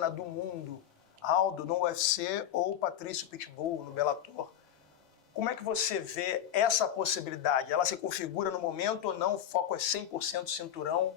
arena do mundo, Aldo no UFC ou Patrício Pitbull no Bellator. Como é que você vê essa possibilidade? Ela se configura no momento ou não? O foco é 100% cinturão?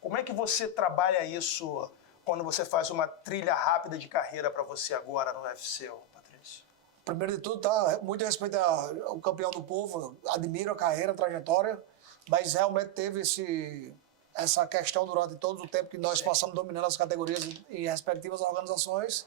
Como é que você trabalha isso quando você faz uma trilha rápida de carreira para você agora no UFC, Patrício? Primeiro de tudo, tá? Muito respeito ao campeão do povo, admiro a carreira, a trajetória, mas realmente teve essa questão durante todo o tempo que nós passamos dominando as categorias em respectivas organizações.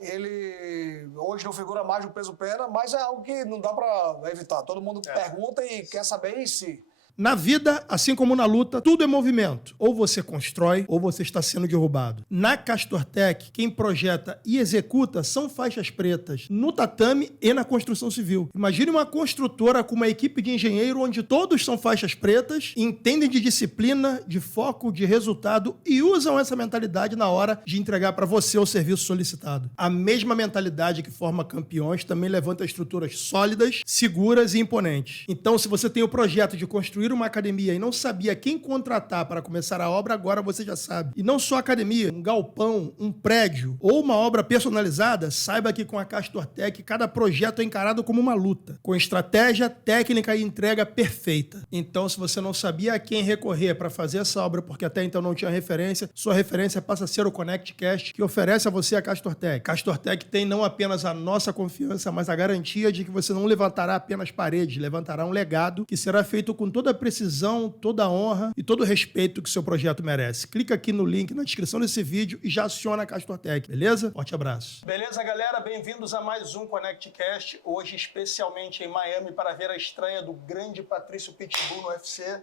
Ele hoje não figura mais no peso-pena, mas é algo que não dá para evitar. Todo mundo pergunta e quer saber se... Na vida, assim como na luta, tudo é movimento. Ou você constrói, ou você está sendo derrubado. Na Castortech, quem projeta e executa são faixas pretas no tatame e na construção civil. Imagine uma construtora com uma equipe de engenheiro onde todos são faixas pretas, entendem de disciplina, de foco, de resultado e usam essa mentalidade na hora de entregar para você o serviço solicitado. A mesma mentalidade que forma campeões também levanta estruturas sólidas, seguras e imponentes. Então, se você tem o projeto de construir uma academia e não sabia quem contratar para começar a obra, agora você já sabe. E não só academia, um galpão, um prédio ou uma obra personalizada, saiba que com a Castortech cada projeto é encarado como uma luta, com estratégia, técnica e entrega perfeita. Então, se você não sabia a quem recorrer para fazer essa obra, porque até então não tinha referência, sua referência passa a ser o ConnectCast, que oferece a você a Castortech. Castortech tem não apenas a nossa confiança, mas a garantia de que você não levantará apenas paredes, levantará um legado que será feito com toda a precisão, toda a honra e todo o respeito que seu projeto merece. Clica aqui no link na descrição desse vídeo e já aciona a Castortech, beleza? Forte abraço. Beleza, galera? Bem-vindos a mais um ConnectCast, hoje especialmente em Miami para ver a estreia do grande Patrício Pitbull no UFC.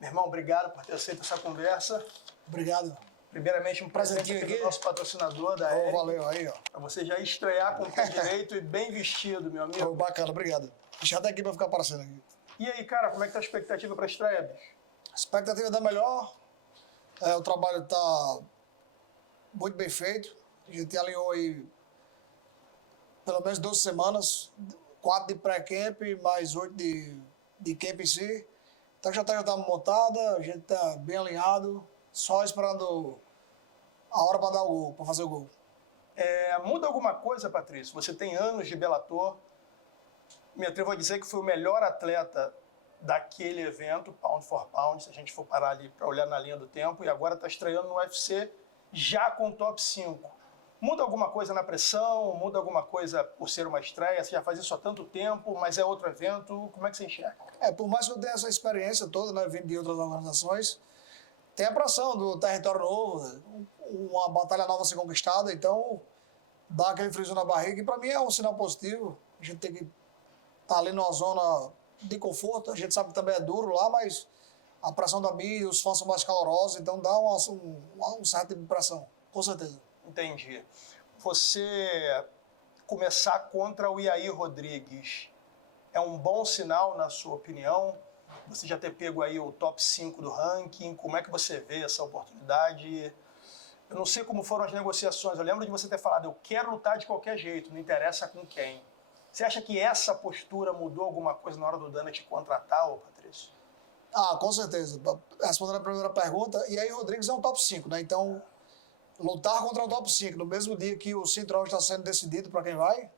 Meu irmão, obrigado por ter aceito essa conversa. Obrigado. Primeiramente, um presente aqui do nosso patrocinador da Eric. Valeu aí, ó. Para você já estrear com o pé direito e bem vestido, meu amigo. Oh, bacana, obrigado. Já tá aqui para ficar aparecendo aqui. E aí, cara, como é que tá a expectativa para a estreia, bicho? A expectativa da melhor. O trabalho está muito bem feito. A gente alinhou aí pelo menos 12 semanas, 4 de pré-camp, mais 8 de camp em si. Então já tá montada, a gente está bem alinhado, só esperando a hora para dar o gol, para fazer o gol. Muda alguma coisa, Patrício? Você tem anos de Bellator. Me atrevo a dizer que foi o melhor atleta daquele evento, pound for pound, se a gente for parar ali para olhar na linha do tempo, e agora está estreando no UFC já com top 5. Muda alguma coisa na pressão? Muda alguma coisa por ser uma estreia? Você já faz isso há tanto tempo, mas é outro evento. Como é que você enxerga? Por mais que eu tenha essa experiência toda, né, vindo de outras organizações, tem a pressão do território novo, uma batalha nova a ser conquistada, então dá aquele friozinho na barriga, e para mim é um sinal positivo. A gente tem que estar ali numa zona de conforto, a gente sabe que também é duro lá, mas a pressão da mídia, os fãs são mais calorosos, então dá um certo tipo de pressão, com certeza. Entendi. Você começar contra o Yair Rodrigues é um bom sinal, na sua opinião? Você já ter pego aí o top 5 do ranking, como é que você vê essa oportunidade? Eu não sei como foram as negociações, eu lembro de você ter falado, eu quero lutar de qualquer jeito, não interessa com quem. Você acha que essa postura mudou alguma coisa na hora do Dana te contratar, Patrício? Com certeza. Respondendo a primeira pergunta, e aí o Rodrigues é um top 5, né? Então, lutar contra um top 5 no mesmo dia que o cinturão está sendo decidido para quem vai,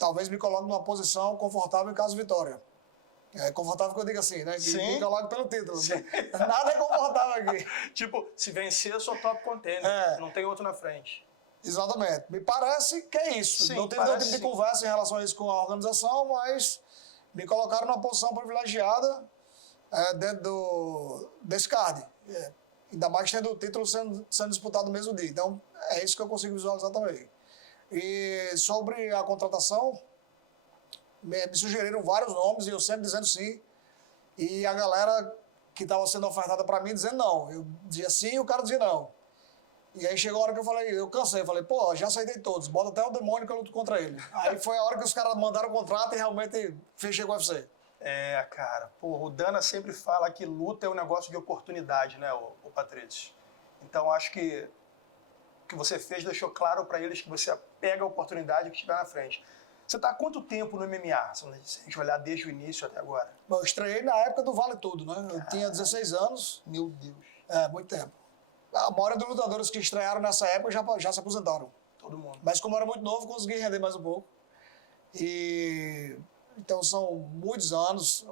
talvez me coloque numa posição confortável em caso de vitória. É confortável que eu digo assim, né? Que me coloque pelo título. Sim. Nada é confortável aqui. Tipo, se vencer, eu sou top contender. Não tem outro na frente. Exatamente. Me parece que é isso. Sim, não tem nenhum tipo de conversa em relação a isso com a organização, mas me colocaram numa posição privilegiada dentro desse card. Ainda mais tendo o título sendo disputado no mesmo dia. Então, é isso que eu consigo visualizar também. E sobre a contratação, me sugeriram vários nomes e eu sempre dizendo sim. E a galera que estava sendo ofertada para mim dizendo não. Eu dizia sim e o cara dizia não. E aí chegou a hora que eu falei, eu cansei, eu falei, pô, já aceitei todos, bota até o demônio que eu luto contra ele. Aí foi a hora que os caras mandaram o contrato e realmente fechei com o UFC. Cara, pô, o Dana sempre fala que luta é um negócio de oportunidade, né, o Patrício? Então acho que o que você fez deixou claro para eles que você pega a oportunidade que estiver na frente. Você está há quanto tempo no MMA, se a gente olhar desde o início até agora? Bom, eu estreiei na época do Vale Tudo, né? Eu tinha 16 anos. Meu Deus. Muito tempo. A maioria dos lutadores que estrearam nessa época já se aposentaram. Todo mundo. Mas como eu era muito novo, consegui render mais um pouco. Então são muitos anos.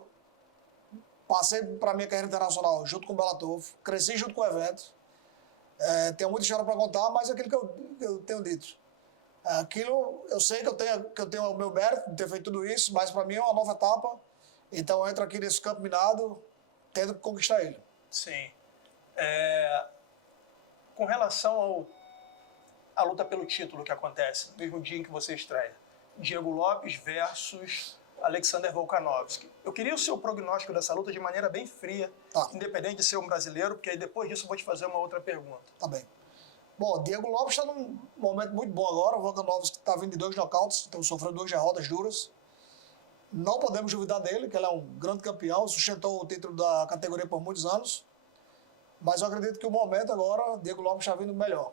Passei para minha carreira internacional junto com o Bellator, cresci junto com o evento. Tenho muita história para contar, mas é aquilo que eu tenho dito. Aquilo, eu sei que eu tenho o meu mérito de ter feito tudo isso, mas para mim é uma nova etapa. Então eu entro aqui nesse campo minado, tendo que conquistar ele. Sim. Com relação à luta pelo título que acontece no mesmo dia em que você estreia, Diego Lopes versus Alexander Volkanovski. Eu queria o seu prognóstico dessa luta de maneira bem fria, independente de ser um brasileiro, porque aí depois disso eu vou te fazer uma outra pergunta. Tá bem. Bom, Diego Lopes está num momento muito bom agora. O Volkanovski está vindo de 2 nocautes, então sofreu 2 derrotas duras. Não podemos duvidar dele, que ele é um grande campeão, sustentou o título da categoria por muitos anos. Mas eu acredito que o momento agora, Diego Lopes está vindo melhor.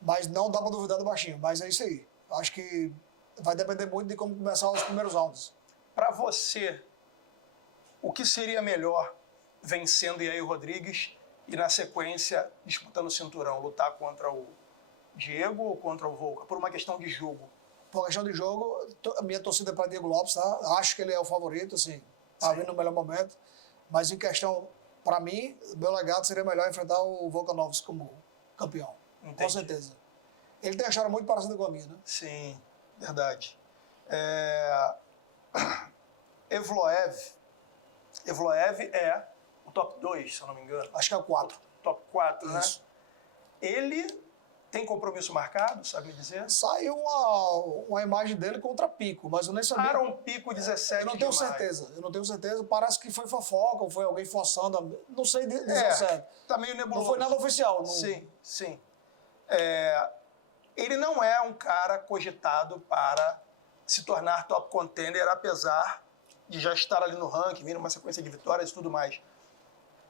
Mas não dá para duvidar do baixinho, mas é isso aí. Acho que vai depender muito de como começar os primeiros rounds. Para você, o que seria melhor vencendo Yair Rodrigues e, na sequência, disputando o cinturão? Lutar contra o Diego ou contra o Volka? Por uma questão de jogo. Por uma questão de jogo, a minha torcida é para Diego Lopes, tá? Acho que ele é o favorito, assim, tá vindo no melhor momento. Mas em questão, para mim, o meu legado seria melhor enfrentar o Volkanovski como campeão. Entendi. Com certeza. Ele tem uma história muito parecida com a minha, né? Sim, verdade. Evloev é o top 2, se eu não me engano. Acho que é o 4. Top 4, Isso. né? Ele tem compromisso marcado, sabe me dizer? Saiu uma imagem dele contra Pico, mas eu nem sabia. Aaron Pico 17 Eu não tenho de maio. certeza. Eu não tenho certeza. Parece que foi fofoca, ou foi alguém forçando. Não sei dizer certo. Tá meio nebuloso. Não foi nada oficial. Não... Sim, sim. Ele não é um cara cogitado para se tornar top contender, apesar de já estar ali no ranking, vindo uma sequência de vitórias e tudo mais.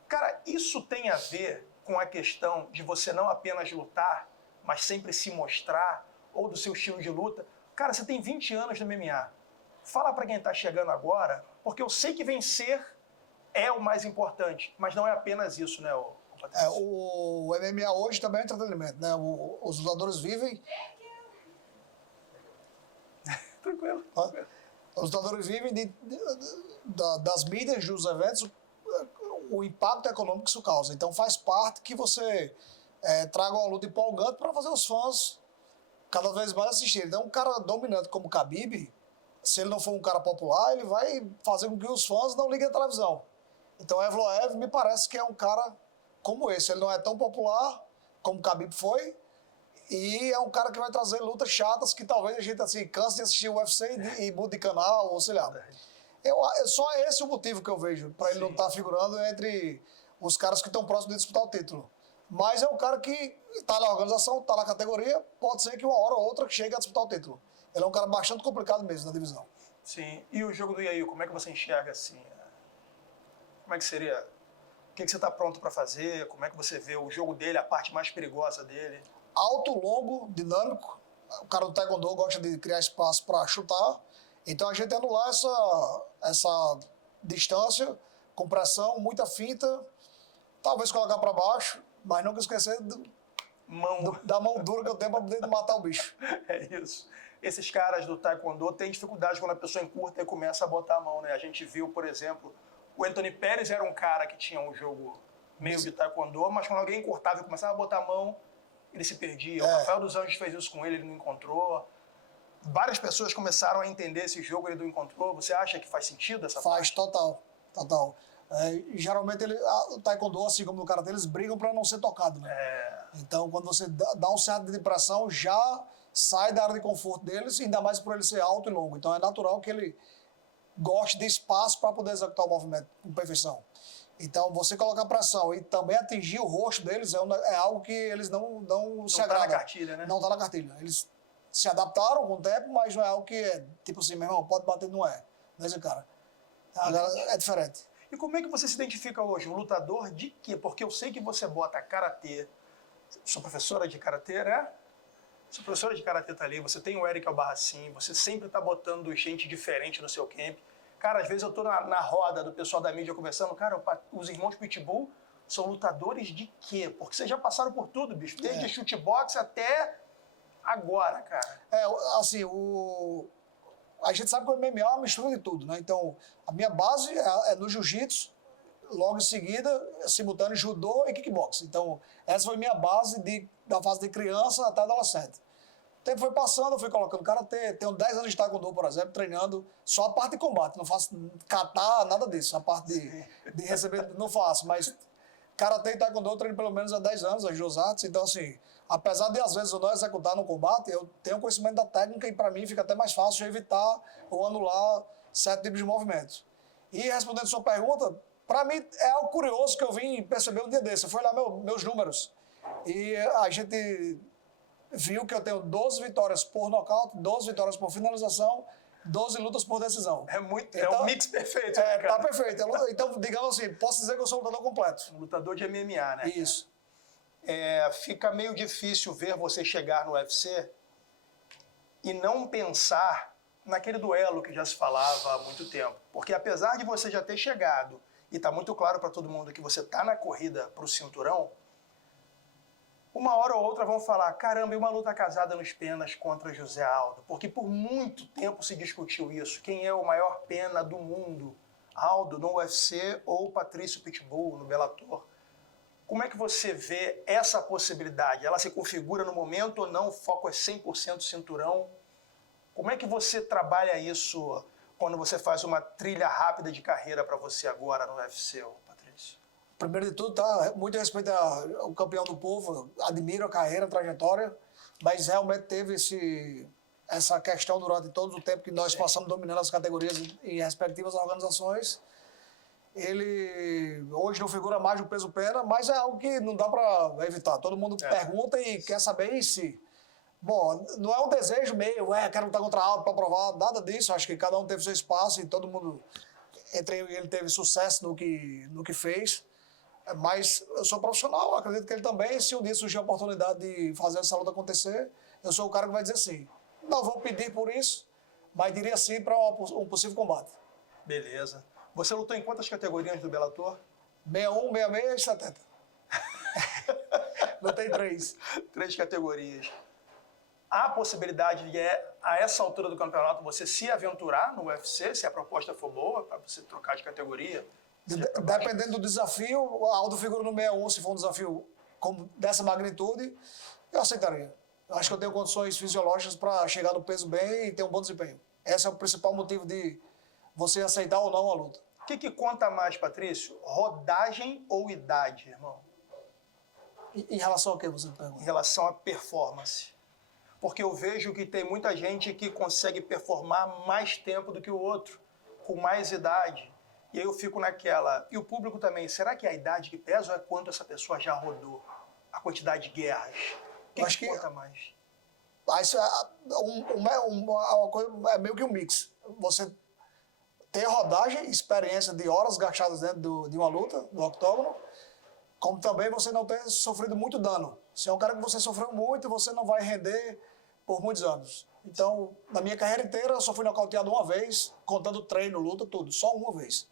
Cara, isso tem a ver com a questão de você não apenas lutar, mas sempre se mostrar, ou do seu estilo de luta. Cara, você tem 20 anos no MMA. Fala para quem está chegando agora, porque eu sei que vencer é o mais importante, mas não é apenas isso, né, Patrício? O MMA hoje também é entretenimento, né? Os lutadores vivem... Tranquilo. Os lutadores vivem das mídias, dos eventos, o impacto econômico que isso causa. Então faz parte que você traga uma luta empolgante para fazer os fãs cada vez mais assistirem. Então um cara dominante como o Khabib, se ele não for um cara popular, ele vai fazer com que os fãs não liguem a televisão. Então o Evloev me parece que é um cara como esse. Ele não é tão popular como o Khabib foi, e é um cara que vai trazer lutas chatas que talvez a gente assim, canse de assistir o UFC e mude de canal, ou sei lá. Só esse o motivo que eu vejo para ele não estar figurando entre os caras que estão próximos de disputar o título. Mas é um cara que está na organização, está na categoria, pode ser que uma hora ou outra chegue a disputar o título. Ele é um cara bastante complicado mesmo na divisão. Sim. E o jogo do Yair, como é que você enxerga assim? Como é que seria? O que você está pronto para fazer? Como é que você vê o jogo dele, a parte mais perigosa dele? Alto, longo, dinâmico. O cara do Taekwondo gosta de criar espaço para chutar. Então a gente anular essa distância, com pressão, muita finta, talvez colocar para baixo, mas nunca esquecer da mão dura que eu tenho para poder matar o bicho. É isso. Esses caras do Taekwondo têm dificuldade quando a pessoa encurta e começa a botar a mão, né? A gente viu, por exemplo, o Anthony Pérez era um cara que tinha um jogo meio de Taekwondo, mas quando alguém encurtava e começava a botar a mão, ele se perdia. O Rafael dos Anjos fez isso com ele, ele não encontrou. Várias pessoas começaram a entender esse jogo, ele não encontrou. Você acha que faz sentido essa parte? Faz, total. Geralmente o Taekwondo, assim como no Karatê, eles brigam para não ser tocado, né? Então, quando você dá um certo de pressão, já sai da área de conforto deles, ainda mais por ele ser alto e longo. Então, é natural que ele goste de espaço para poder executar o movimento com perfeição. Então, você colocar pressão e também atingir o rosto deles é algo que eles não se agradam. Não está na cartilha, né? Não está na cartilha. Eles se adaptaram com o tempo, mas não é algo que é tipo assim, meu irmão, pode bater, não é. Não é esse cara. É diferente. E como é que você se identifica hoje? Um lutador de quê? Porque eu sei que você bota karatê. Sua professora de karatê, né? Sua professora de karatê tá ali, você tem o Eric Albarracin, você sempre tá botando gente diferente no seu camp. Cara, às vezes eu tô na roda do pessoal da mídia conversando, cara, os irmãos Pitbull São lutadores de quê? Porque vocês já passaram por tudo, bicho. Desde chute boxe até agora, cara. Assim, a gente sabe que o MMA é uma mistura de tudo, né? Então, a minha base é no jiu-jitsu, logo em seguida, simultâneo judô e kickboxing. Então, essa foi minha base da fase de criança até adolescente. O tempo foi passando, eu fui colocando karatê, tenho 10 anos de taekwondo, por exemplo, treinando só a parte de combate, não faço kata, nada disso, a parte de receber não faço, mas karatê e taekwondo eu treino pelo menos há 10 anos, as duas artes, então assim, apesar de às vezes eu não executar no combate, eu tenho conhecimento da técnica e para mim fica até mais fácil evitar ou anular certos tipos de movimentos. E respondendo a sua pergunta, para mim é algo curioso que eu vim perceber um dia desse, eu fui olhar meus números e a gente viu que eu tenho 12 vitórias por nocaute, 12 vitórias por finalização, 12 lutas por decisão. É Então, um mix perfeito, né, cara? Tá perfeito. Então, digamos assim, posso dizer que eu sou um lutador completo. Um lutador de MMA, né? Isso. Fica meio difícil ver você chegar no UFC e não pensar naquele duelo que já se falava há muito tempo. Porque apesar de você já ter chegado, e está muito claro para todo mundo que você está na corrida para o cinturão, uma hora ou outra vão falar, caramba, e uma luta casada nos penas contra José Aldo? Porque por muito tempo se discutiu isso. Quem é o maior pena do mundo? Aldo no UFC ou Patrício Pitbull no Bellator? Como é que você vê essa possibilidade? Ela se configura no momento ou não? O foco é 100% cinturão? Como é que você trabalha isso quando você faz uma trilha rápida de carreira para você agora no UFC, Patrício? Primeiro de tudo, tá? Muito respeito ao campeão do povo, admiro a carreira, a trajetória, mas realmente teve essa questão durante todo o tempo que nós passamos dominando as categorias em respectivas organizações. Ele hoje não figura mais no peso pena, mas é algo que não dá para evitar. Todo mundo pergunta e quer saber em si. Bom, não é um desejo meio, quero lutar contra Aldo para provar, nada disso. Acho que cada um teve seu espaço e todo mundo, entre eu e ele, teve sucesso no que fez. Mas eu sou profissional, acredito que ele também. Se um dia surgir a oportunidade de fazer essa luta acontecer, eu sou o cara que vai dizer sim. Não vou pedir por isso, mas diria sim para um possível combate. Beleza. Você lutou em quantas categorias do Bellator? 61, 66 e 70. Lutei 3. 3 categorias. Há possibilidade de, a essa altura do campeonato, você se aventurar no UFC, se a proposta for boa, para você trocar de categoria? Dependendo do desafio, o Aldo figura no 61, se for um desafio dessa magnitude, eu aceitaria. Acho que eu tenho condições fisiológicas para chegar no peso bem e ter um bom desempenho. Esse é o principal motivo de você aceitar ou não a luta. O que conta mais, Patrício? Rodagem ou idade, irmão? Em relação a que você pergunta? Em relação à performance. Porque eu vejo que tem muita gente que consegue performar mais tempo do que o outro, com mais idade. E aí eu fico naquela... E o público também, será que é a idade que pesa ou é quanto essa pessoa já rodou? A quantidade de guerras? O que conta mais? Isso uma coisa, é meio que um mix. Você ter rodagem, experiência de horas gastadas dentro de uma luta, do octógono, como também você não ter sofrido muito dano. Se é um cara que você sofreu muito, você não vai render por muitos anos. Então, na minha carreira inteira, eu só fui nocauteado uma vez, contando treino, luta, tudo, só uma vez.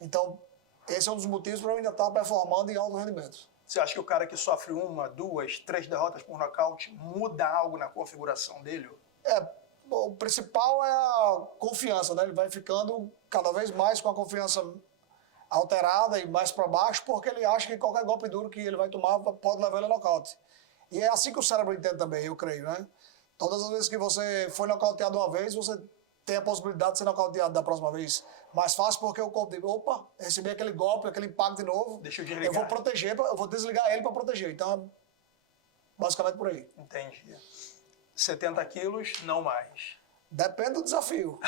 Então, esse é um dos motivos para eu ainda estar performando em alto rendimento. Você acha que o cara que sofre 1, 2, 3 derrotas por nocaute muda algo na configuração dele? O principal é a confiança, né? Ele vai ficando cada vez mais com a confiança alterada e mais para baixo, porque ele acha que qualquer golpe duro que ele vai tomar pode levar ele a nocaute. E é assim que o cérebro entende também, eu creio, né? Todas as vezes que você foi nocauteado uma vez, você tem a possibilidade de ser nocauteado da próxima vez. Mais fácil porque o corpo diz, opa, recebi aquele golpe, aquele impacto de novo. Deixa eu desligar. Eu vou proteger, eu vou desligar ele para proteger. Então, basicamente por aí. Entendi. 70 quilos, não mais. Depende do desafio.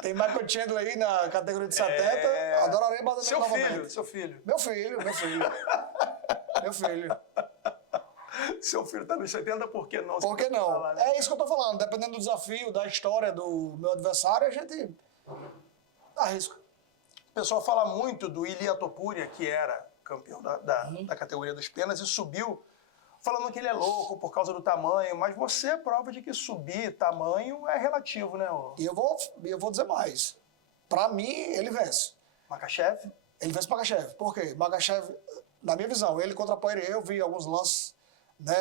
Tem Michael Chandler aí na categoria de 70. Adoraria bater nele novamente. Seu filho. Meu filho. Meu filho. Seu filho está nos 70, por que não? Por que não? Falar, né? É isso que eu estou falando. Dependendo do desafio, da história do meu adversário, a gente arrisca. O pessoal fala muito do Ilia Topuria, que era campeão da categoria dos penas, e subiu falando que ele é louco por causa do tamanho, mas você é prova de que subir tamanho é relativo, né? E eu vou dizer mais. Para mim, ele vence. Makhachev? Ele fez Makachev. Por quê? Makachev, na minha visão, ele contra Poirier, eu vi alguns lances, né,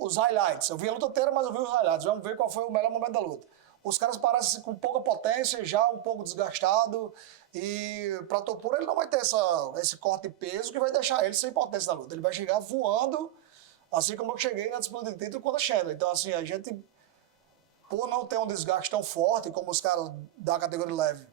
os highlights. Eu vi a luta inteira, mas eu vi os highlights. Vamos ver qual foi o melhor momento da luta. Os caras parecem com pouca potência, já um pouco desgastado. E para Topuria ele não vai ter esse corte de peso que vai deixar ele sem potência na luta. Ele vai chegar voando, assim como eu cheguei na disputa de título contra Chandler. Então, assim, a gente, por não ter um desgaste tão forte como os caras da categoria leve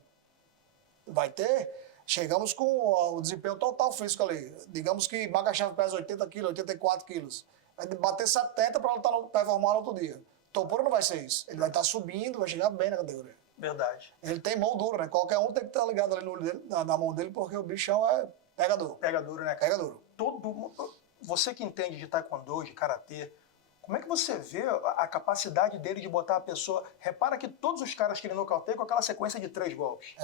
vai ter, chegamos com o desempenho total físico ali. Digamos que Makachev pesa 80 quilos, 84 quilos. Vai bater 70 para performar no outro dia. Topuria não vai ser isso. Ele vai estar subindo, vai chegar bem na categoria. Verdade. Ele tem mão dura, né? Qualquer um tem que estar ligado ali no olho dele, na mão dele, porque o bichão é pegador. Pega duro, né? Pega duro. Você que entende de taekwondo, de karatê, como é que você vê a capacidade dele de botar a pessoa... Repara que todos os caras que ele nocauteia com aquela sequência de 3 golpes.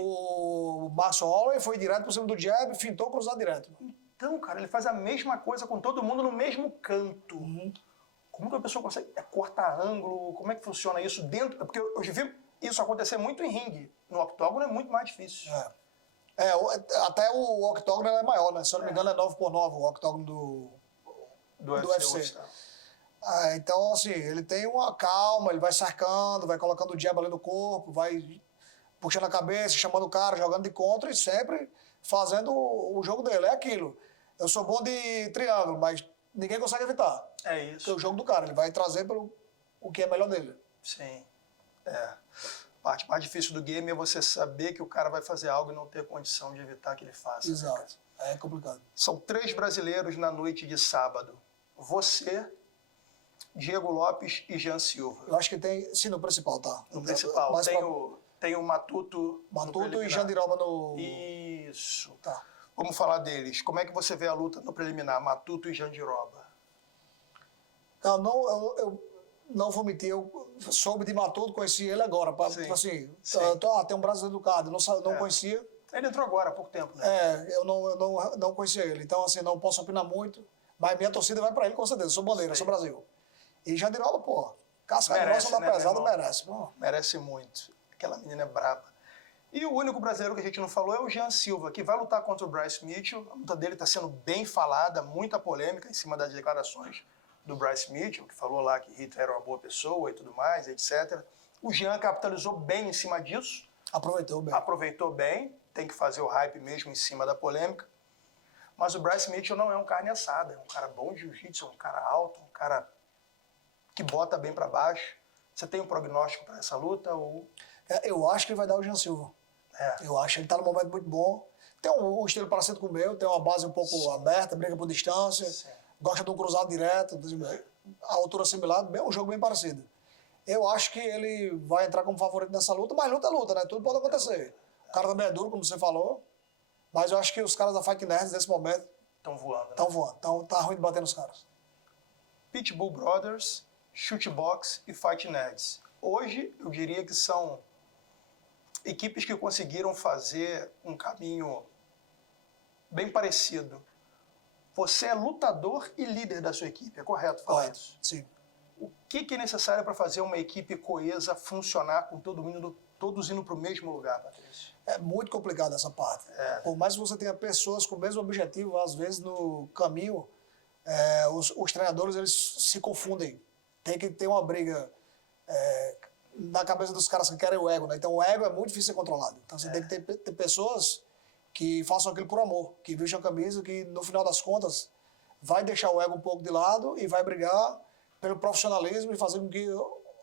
O Max Holloway foi direto por cima do jab, fintou, cruzado direto. Então, cara, ele faz a mesma coisa com todo mundo no mesmo canto. Como que a pessoa consegue cortar ângulo? Como é que funciona isso dentro? Porque eu já vi isso acontecer muito em ringue. No octógono é muito mais difícil. Até o octógono é maior, né? Se eu não me engano é 9x9 o octógono do UFC. Então, assim, ele tem uma calma, ele vai cercando, vai colocando o jab ali no corpo, vai puxando a cabeça, chamando o cara, jogando de contra e sempre fazendo o jogo dele. É aquilo. Eu sou bom de triângulo, mas ninguém consegue evitar. É isso. Porque é o jogo do cara, ele vai trazer o que é melhor dele. Sim. A parte mais difícil do game é você saber que o cara vai fazer algo e não ter condição de evitar que ele faça. Exato. É complicado. São 3 brasileiros na noite de sábado. Você, Diego Lopes e Jean Silva. Eu acho que tem, sim, no principal, tá? No principal. Tem o Matuto e Jandiroba no... Isso. Tá. Vamos falar deles. Como é que você vê a luta no preliminar, Matuto e Jandiroba? Eu não vou mentir, eu soube de Matuto, conheci ele agora. Tem um brasileiro educado, não conhecia. Ele entrou agora, há pouco tempo, né? Eu não conhecia ele. Então, assim, não posso opinar muito. Mas minha torcida vai pra ele, com certeza. Sou bandeira, sou Brasil. E Jandiroba, pô, casca grossa da pesada, merece. Pô. Merece muito. Aquela menina é braba. E o único brasileiro que a gente não falou é o Jean Silva, que vai lutar contra o Bryce Mitchell. A luta dele está sendo bem falada, muita polêmica em cima das declarações do Bryce Mitchell, que falou lá que Hitler era uma boa pessoa e tudo mais, etc. O Jean capitalizou bem em cima disso. Aproveitou bem. Tem que fazer o hype mesmo em cima da polêmica. Mas o Bryce Mitchell não é um carne assada. É um cara bom de jiu-jitsu, um cara alto, um cara que bota bem para baixo. Você tem um prognóstico para essa luta? Ou... Eu acho que ele vai dar o Jean Silva. Eu acho que ele está num momento muito bom. Tem um estilo parecido com o meu, tem uma base um pouco aberta, briga por distância, gosta de um cruzado direto, a altura similar, um jogo bem parecido. Eu acho que ele vai entrar como favorito nessa luta, mas luta é luta, né? Tudo pode acontecer. O cara também é duro, como você falou, mas eu acho que os caras da Fight Nerds, nesse momento, estão voando. Estão voando. Então tá ruim de bater nos caras. Pitbull Brothers, Shootbox e Fight Nerds. Hoje, eu diria que são equipes que conseguiram fazer um caminho bem parecido. Você é lutador e líder da sua equipe, é correto falar isso? Sim. O que é necessário para fazer uma equipe coesa funcionar com todos indo para o mesmo lugar, Patrício? É muito complicado essa parte. Por mais que você tenha pessoas com o mesmo objetivo, às vezes no caminho, os treinadores eles se confundem. Tem que ter uma briga na cabeça dos caras que querem o ego, né? Então o ego é muito difícil de ser controlado. Então você tem que ter pessoas que façam aquilo por amor, que vestam a camisa, que no final das contas vai deixar o ego um pouco de lado e vai brigar pelo profissionalismo e fazer com que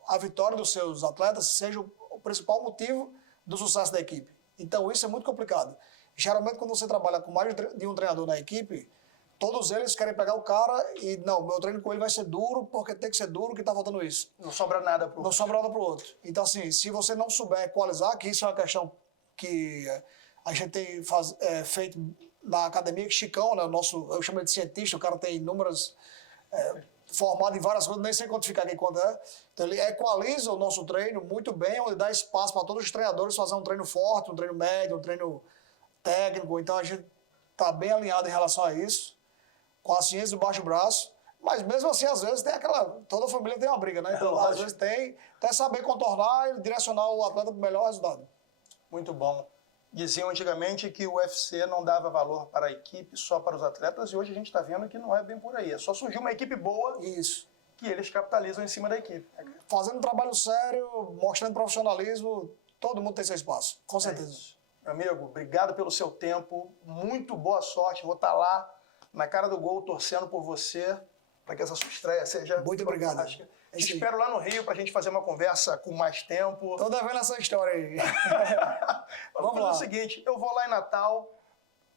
a vitória dos seus atletas seja o principal motivo do sucesso da equipe. Então isso é muito complicado. Geralmente quando você trabalha com mais de um treinador na equipe, todos eles querem pegar o cara e, não, meu treino com ele vai ser duro porque tem que ser duro que tá faltando isso. Não sobra nada pro outro. Não sobra nada pro outro. Então assim, se você não souber equalizar, que isso é uma questão que a gente tem feito na academia, que Chicão, né, eu chamo ele de cientista, o cara tem inúmeras... formado em várias coisas, nem sei quantificar aqui quanto é. Então ele equaliza o nosso treino muito bem, onde dá espaço para todos os treinadores fazer um treino forte, um treino médio, um treino técnico. Então a gente está bem alinhado em relação a isso, com a ciência do baixo braço. Mas mesmo assim, às vezes, tem toda a família tem uma briga, né? Então, às vezes até saber contornar e direcionar o atleta para o melhor resultado. Muito bom. Diziam antigamente que o UFC não dava valor para a equipe, só para os atletas, e hoje a gente está vendo que não é bem por aí. É só surgir uma equipe boa Isso. que eles capitalizam em cima da equipe. Fazendo um trabalho sério, mostrando profissionalismo, todo mundo tem seu espaço, com certeza. isso. Meu amigo, obrigado pelo seu tempo, muito boa sorte, vou estar lá na cara do gol torcendo por você, para que essa sua estreia seja Muito obrigado. fantástica. É isso Te aí. espero lá no Rio para a gente fazer uma conversa com mais tempo. Tô devendo essa história aí. Vamos fazer lá. o seguinte, eu vou lá em Natal,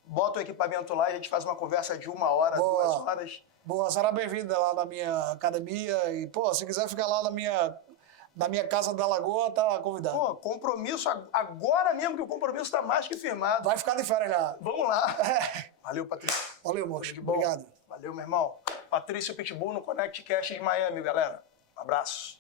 boto o equipamento lá e a gente faz uma conversa de 1 hora, Boa. 2 horas. Boa, será bem-vinda lá na minha academia e, pô, se quiser ficar lá na minha casa da Lagoa, tá convidado. Pô, compromisso, agora mesmo que o compromisso está mais que firmado. Vai ficar de férias já. Vamos lá. Valeu, Patrício. Valeu, moço. Tudo de bom. Obrigado. Valeu, meu irmão. Patrício Pitbull no Connect Cast de Miami, galera. Um abraço.